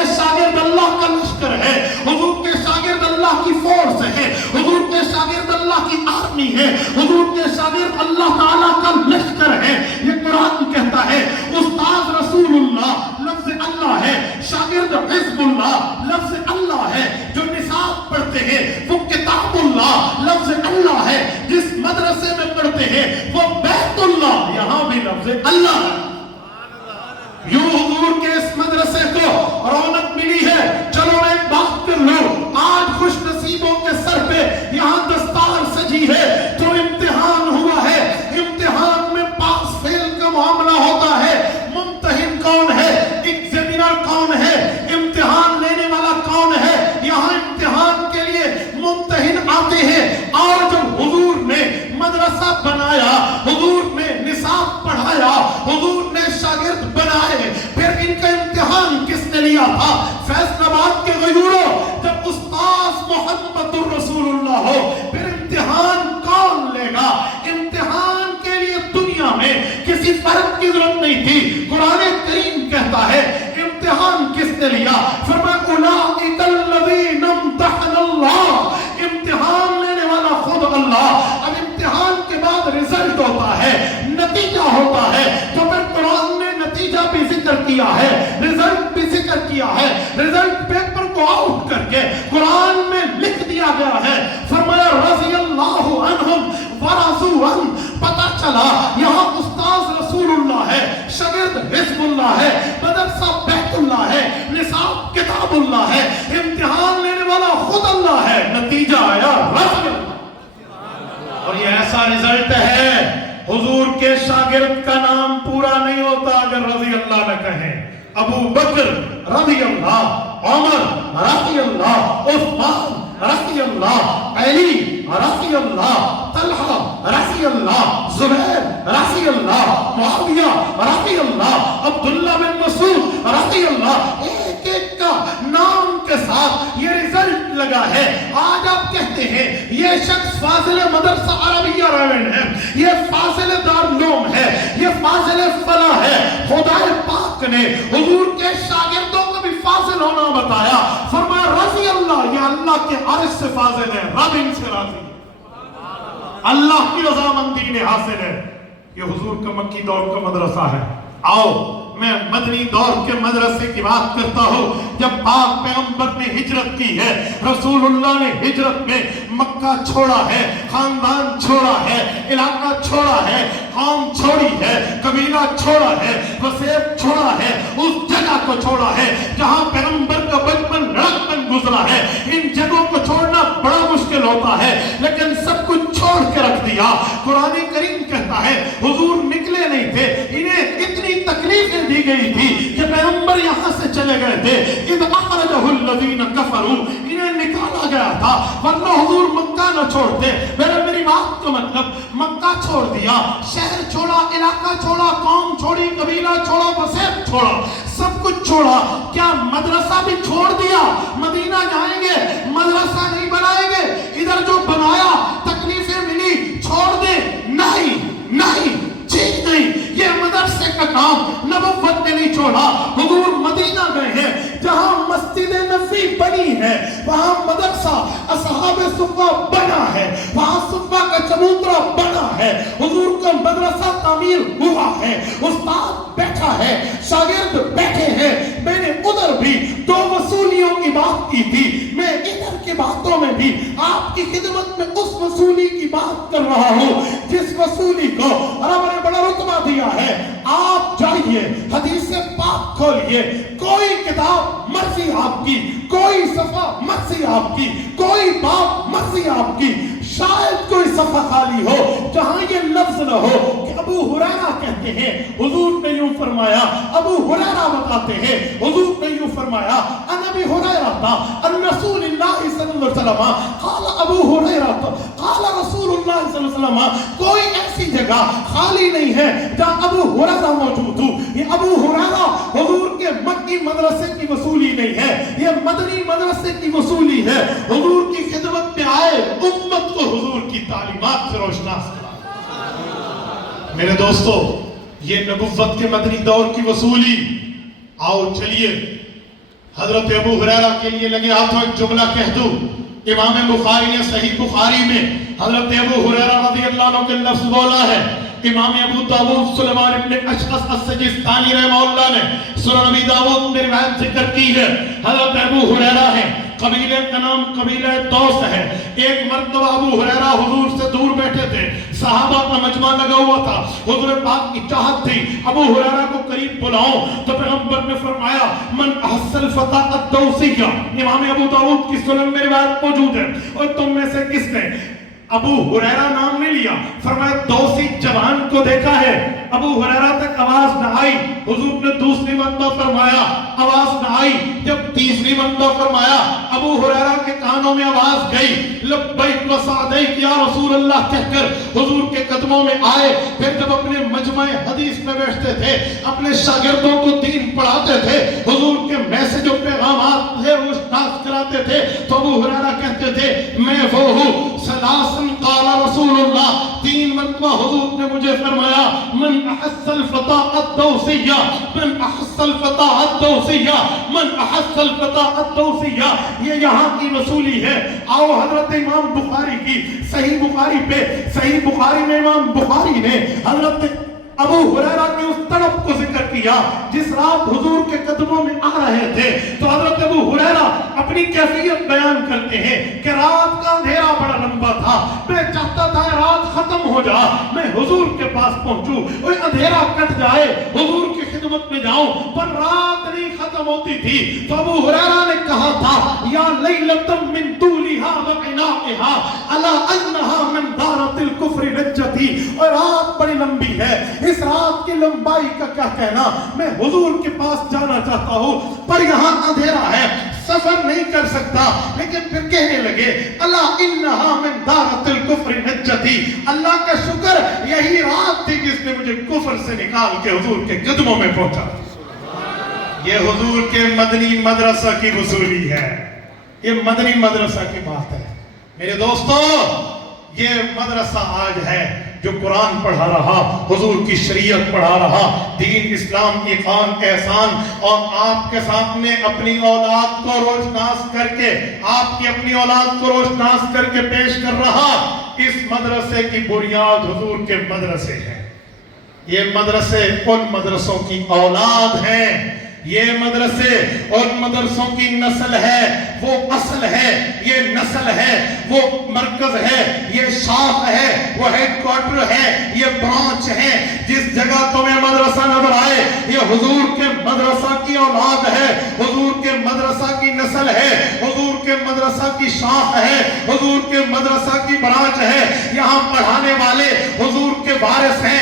کے شاگرد اللہ کا لشکر ہے، حضور کے شاگرد اللہ کی فورس ہے، حضور کے شاگرد اللہ کی آرمی ہے، حضور کے شاگرد اللہ تعالیٰ کا لشکر ہے۔ یہ قرآن کہتا ہے استاد رسول اللہ لفظ اللہ ہے، شاگرد حزب اللہ لفظ اللہ ہے، جو نصاب پڑھتے ہیں وہ کتاب اللہ لفظ اللہ ہے، جس مدرسے میں پڑھتے ہیں وہ بیت اللہ، یہاں بھی لفظ اللہ ہے۔ یوں حضور کے اس مدرسے کو رونق ملی ہے۔ چلو میں ایک بات کر لوں، آج خوش نصیبوں کے سر پہ یہاں دستار سجی ہے تو امتحان ہوا ہے، امتحان میں پاس فیل کا معاملہ ہوتا ہے۔ ممتحن کون ہے؟ ایگزامینر کون ہے؟ امتحان لینے والا کون ہے؟ یہاں امتحان کے لیے ممتحن آتے ہیں، اور جب حضور نے مدرسہ بنایا، حضور نے نصاب پڑھایا، حضور نے شاگرد بنائے، پھر ان کا امتحان کس نے لیا تھا؟ فیصل آباد کے غیوروں، جب استاذ محمد الرسول اللہ ہو پھر امتحان کون لے گا؟ امتحان کے لیے دنیا میں کسی فرد کی ضرورت نہیں تھی۔ قرآن کریم کہتا ہے امتحان کس نے لیا؟ فرمایا اولئک الذین امتحن اللہ، امتحان لینے والا خود اللہ۔ اب امتحان کے بعد رزلٹ ہوتا ہے، نتیجہ ہوتا ہے، تو پھر قرآن نے نتیجہ بھی ذکر کیا ہے، رزلٹ بھی ذکر کیا ہے۔ رزلٹ پیپر کو آؤٹ کر کے قرآن میں لکھ دیا گیا ہے، فرمایا رضی اللہ عنہم ورضوا عنہ۔ پتہ چلا یہاں استاذ رسول اللہ ہے، شاگرد حزب اللہ ہے، مدرسہ بیت اللہ ہے، نصاب کتاب اللہ ہے، امتحان لینے والا خود اللہ ہے، نتیجہ آیا رضی اللہ۔ اور یہ ایسا رزلٹ ہے، حضور کے شاگرد کا نام پورا نہیں ہوتا اگر رضی اللہ نہ کہیں۔ ابو بکر رضی اللہ، عمر رضی اللہ، عثمان رضی اللہ، علی رضی اللہ، طلحہ رضی اللہ، زبیر رضی اللہ، معاویہ رضی اللہ، عبداللہ بن مسعود رضی اللہ، ایک ایک کا نام کے ساتھ یہ رزلٹ لگا ہے۔ آج آپ کہتے ہیں یہ شخص فاضل مدرسہ عربیہ ریون ہے، یہ فاضل دارالعلوم ہے، یہ فاضل فلاح ہے۔ خدا پاک نے حضور کے شاگردوں کو بھی فاضل ہونا بتایا، فرمایا رضی اللہ، یہ اللہ کے عرش سے فاضل ہے، رب ان سے راضی ہے، اللہ کی رضامندی انہیں حاصل ہے۔ یہ حضور کا مکی دور کا مدرسہ ہے۔ آؤ میں مدنی دور کے مدرسے کی بات کرتا ہوں۔ جب پاک پیغمبر نے ہجرت کی ہے، رسول اللہ نے ہجرت میں مکہ چھوڑا ہے، خاندان چھوڑا ہے، علاقہ چھوڑا ہے، قوم چھوڑی ہے، قبیلہ چھوڑا ہے، وسیب چھوڑا ہے، اس جگہ کو چھوڑا ہے جہاں پیغمبر کا بچپن لڑکپن گزرا ہے۔ ان جگہوں کو چھوڑنا بڑا مشکل ہوتا ہے، لیکن سب کچھ چھوڑ کے رکھ دیا۔ قرآن کریم کہتا ہے حضور نکلے نہیں تھے، انہیں اتنی تکلیفیں دی گئی تھی کہ پیغمبر یہاں سے چلے گئے تھے، اذ اخرجہ الذین کفروا، انہیں نکالا گیا تھا، ورنہ حضور مکہ نہ چھوڑتے۔ میری بات کا مطلب مکہ چھوڑ دیا، شہر چھوڑا، علاقہ چھوڑا، قوم چھوڑی، قبیلہ چھوڑا، وسیب چھوڑا، سب کچھ چھوڑا۔ کیا مدرسہ بھی چھوڑ دیا؟ مدینہ جائیں گے مدرسہ نہیں بنائیں گے، ادھر جو بنایا تکلیفیں ملی چھوڑ دیں؟ نہیں نہیں، ٹھیک نہیں، یہ مدرسے کا کام نبوت نے نہیں چھوڑا۔ حضور مدینہ گئے ہیں، جہاں مسجد نبوی بنی ہے وہاں مدرسہ اصحاب صفہ بنا ہے، وہاں صفہ کا چبوترا بنا ہے، حضور کا مدرسہ تعمیر ہوا ہے، استاد بیٹھا ہے، شاگرد بیٹھے ہیں۔ میں نے ادھر بھی دو وصولیوں کی بات کی تھی، میں ادھر کی باتوں میں بھی آپ کی خدمت میں اس وصولی کی بات کر رہا ہوں جس وصولی کو رب نے بڑا رتبہ دیا ہے۔ آپ جائیے حدیث پاک کھولیے، کوئی کتاب مرضی آپ کی، کوئی صفحہ مرضی آپ کی، کوئی باب مرضی آپ کی، شاید کوئی صفحہ خالی ہو جہاں یہ لفظ نہ ہو کہ ابو ہریرہ کہتے ہیں حضور نے یوں فرمایا، ابو ہریرہ بتاتے ہیں حضور نے یوں فرمایا، ان ابی ہریرہ ان رسول اللہ صلی اللہ علیہ وسلم قال ابو ہریرہ قال رسول اللہ صلی اللہ علیہ وسلم۔ کوئی ایسی جگہ خالی نہیں ہے جہاں ابو ہریرہ موجود ہو۔ یہ ابو ہریرہ حضور کے مکی مدرسے کی وصولی نہیں ہے، یہ مدنی مدرسے کی وصولی ہے۔ حضور کی خدمت میں آئے امت کو حضور کی تعلیمات سے روشناس کرا۔ میرے دوستو، یہ نبوت کے مدنی دور کی وصولی۔ آؤ چلیے حضرت ابو ہریرہ کے لیے لگے ہاتھوں ایک جملہ کہہ دوں. امام بخاری نے صحیح بخاری میں حضرت ابو ہریرہ رضی اللہ عنہ کے لفظ بولا ہے. امام ابو داؤد سلیمان ابن اشعث السجستانی رحمہ اللہ نے سنن ابی داؤد میں روایت ذکر کی ہے. حضرت ابو ہریرہ ہے، قبیلے کا نام قبیلہ دوس ہے. ایک مرتبہ ابو ہریرہ حضور سے دور بیٹھے تھے، صحابہ کا مجمع لگا ہوا تھا. حضور پاک کی چاہت تھی ابو ہریرہ کو قریب بلاؤں، تو پیغمبر نے فرمایا من احس الفتاة الدوسیہ. امام ابو داؤد کی سنن میں روایت موجود ہے. اور تم میں سے کس نے ابو ہریرہ نام نہیں لیا؟ فرمایا دوسی جوان کو دیکھا ہے؟ ابو ہریرہ تک آواز نہ آئی. حضور نے دوسری مرتبہ فرمایا، آواز نہ آئی. جب تیسری مرتبہ فرمایا، ابو ہریرہ کے کانوں میں آواز گئی. لبیک و سعدیک یا رسول اللہ کہہ کر حضور کے قدموں میں آئے. پھر جب اپنے مجمع حدیث میں بیٹھتے تھے، اپنے شاگردوں کو دین پڑھاتے تھے، حضور کے میسج و پیغامات سے روشناس کراتے تھے، تو ابو ہریرہ کہتے تھے میں وہ ہوں. سلاسن قال رسول اللہ، 3 مرتبہ حضور نے مجھے فرمایا من احس الفتاة الدوسیہ، من احس الفتاة الدوسیہ، من احس الفتاة الدوسیہ. یہ یہاں کی وصولی ہے. آؤ حضرت امام بخاری کی صحیح بخاری پہ، صحیح بخاری میں امام بخاری نے حضرت ابو ہریرہ کی اس تڑپ کو ذکر کیا جس رات حضور کے قدموں میں آ رہے تھے. تو حضرت ابو ہریرہ اپنی کیفیت بیان کرتے ہیں کہ رات کا اندھیرا بڑا لمبا تھا، میں چاہتا تھا رات ختم ہو جا، میں حضور کے پاس پہنچوں، وہ اندھیرا کٹ جائے، حضور کی خدمت میں جاؤں، پر رات نہیں ختم ہوتی تھی. تو ابو ہریرہ نے کہا تھا یا لیلۃ من طولها وعنائها الا انها من دارۃ الکفر نجتی. اور رات بڑی لمبی ہے، اس رات کی لمبائی کا کیا کہنا. میں حضور کے پاس جانا چاہتا ہوں، پر یہاں اندھیرا ہے، سفر نہیں کر سکتا. لیکن پھر کہنے لگے الا انہا من دارۃ الکفر نجتی. اللہ کا شکر یہی رات تھی جس نے مجھے کفر سے نکال کے حضور کے قدموں میں پہنچا. یہ حضور کے مدنی مدرسہ کی وصولی ہے، یہ مدنی مدرسہ کی بات ہے. میرے دوستو، یہ مدرسہ آج ہے جو قرآن پڑھا رہا، حضور کی شریعت پڑھا رہا، دین اسلام ایقان احسان، اور آپ کے سامنے اپنی اولاد کو روشناس کر کے، آپ کی اپنی اولاد کو روشناس کر کے پیش کر رہا. اس مدرسے کی بنیاد حضور کے مدرسے ہیں. یہ مدرسے ان مدرسوں کی اولاد ہیں، یہ مدرسے اور مدرسوں کی نسل ہے، وہ اصل ہے، یہ نسل ہے، وہ مرکز ہے، یہ شاخ ہے، وہ ہیڈ کوارٹر ہے، یہ برانچ ہے. جس جگہ تمہیں مدرسہ نظر آئے یہ حضور کے مدرسہ کی اولاد ہے، حضور کے مدرسہ کی نسل ہے، حضور کے مدرسہ کی شاخ ہے، حضور کے مدرسہ کی برانچ ہے. یہاں پڑھانے والے حضور کے وارث ہیں،